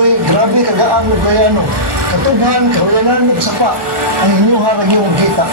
Grabe kagaan mo kaya ano. Katubhan, kawayanan mo kasapa ang inyuha ng iyong kita.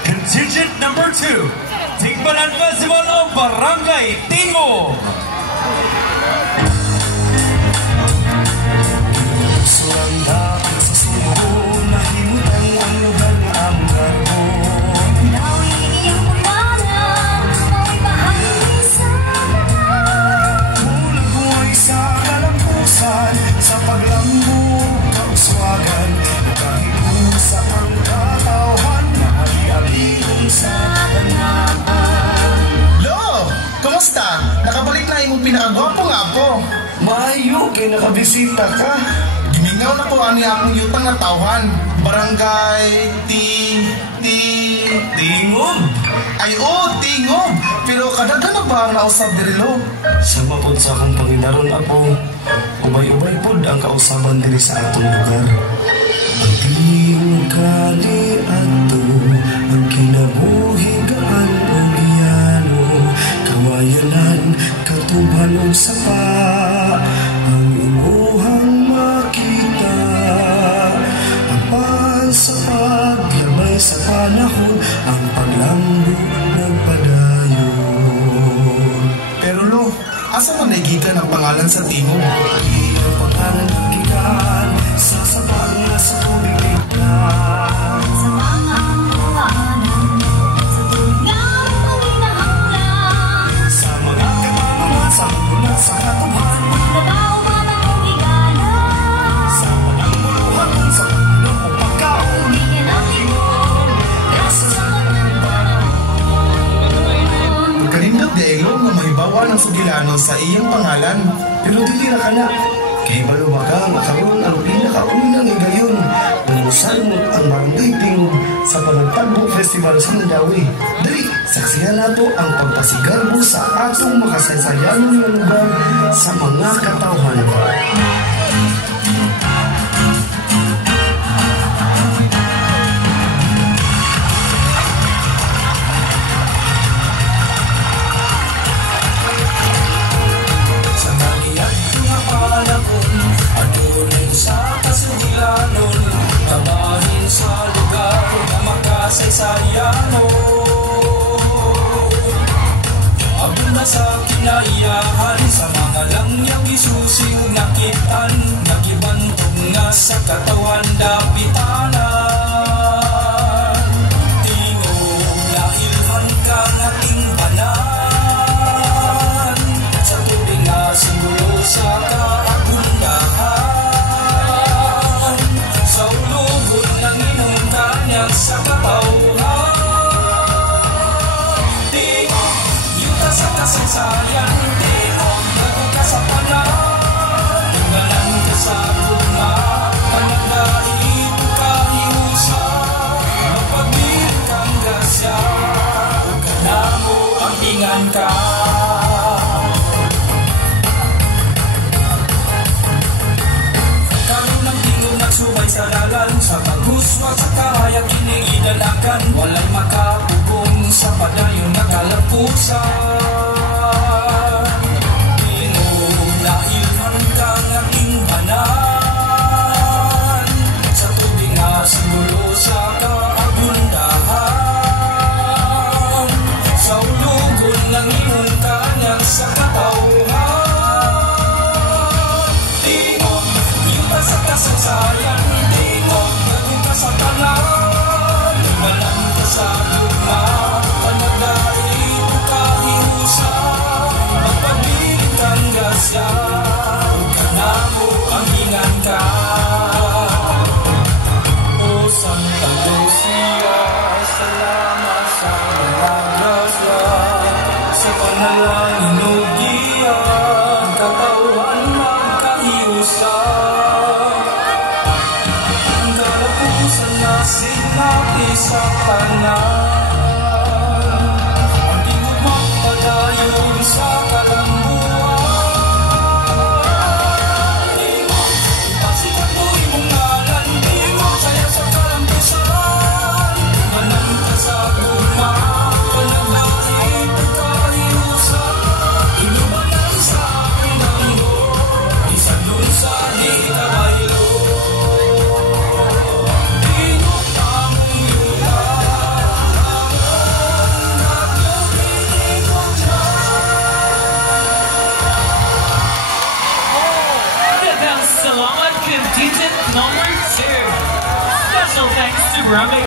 Contingent number 2, Tingbanan Festival of Barangay Tingog. Nakabalik na imong pinakagwapo nga po. Maayo, kay nakabisita ka. Gimingaw na ko ani akong yutang na tawhan. Barangay Tingog. Ay Tingog. Pero kadaghan na ba ang nausap diri lo? Sa mapod sa akong Panginoon apo, ubay-ubay pod ang kausaban diri sa atong lugar. Ang tingog kali ato, ang kinabuhigaan o giyano, kawayanan, katubhan o sapa, ang imuhang makita. Apan sa paglabay sa panahon, ang paglambo nagpadayon. Pero lo, asa man nagikan ang pangalan sa Tingog? Ang pangalan nagikan sa sabang na sa tubig ligtas. Sa mga buwanan, sa tugang palinahanglan, Sa mga kamamaman, sa mula sa katubhan, nagaw man ang higala. sa walang buluhan, sa pagulong o pagkaon. Bigyan ang limon, kasasakot ng panahon. Kanindot Diego nga mahibawa ng sugilanon sa iyang pangalan. Pero dili ra ka na. Kay balo baka makaroon ang pinakaunang higayon na musalmot ang Barangay Tingog sa Panagtagbo Festival sa Mandawi. Dali, saksihan nato ang pagpasigarbo sa atong makasaysayan ng lugar sa mga katawhan. Sa nagyat nga panahon, adunay sa kasugilanon, tabahin sa lugar na makasaysayanon. Abot na sa kinaiyahan, sa mga langyang isusing nakitan, nagibantog nga sa katawan dapitanan. Tingog nailhan ka ating banan, sa tubig nga simbolo sa kaagundahan, sa ulugod ng inong kanyang sa katawhan. Tingog, yuta sa kasaysayan, tingog, nagong ka sa panan, tinggalan ka sa guma, panagdait ka iusa, magpagbilit kang gasya, kanamo ang ingan ka. Karoon ng tingog nagsubay sa dalan, sa paghuswa sa kahayag iniidalakan, walay makapugong sa padayon na kalapusan. Tingog nailhan kang aking banan, sa tubig nga simbolo sa kaagundahan, sa ulugon ng iyong kanyang sa katawhan. Tingog, yuta sa kasaysayan, tingog, naging ka sa tanan, walang ka sa luma, panagdait ka nalang inugiya, katawan magkaiusa. Ang galapusan na sinabi sa kanan, ang tingog magpadayon sa kalambuan. Ipasikat mo imong ngalan, tingog saya sa kalambusan. Manang ka sa guma, panagdahit ang kaiusan. Inubanan sa aking damgo, isang dun sa di kabaylo. Tingog among yuta, among nagluminikot na. Salamat Contingent number 2. Special thanks to Barangay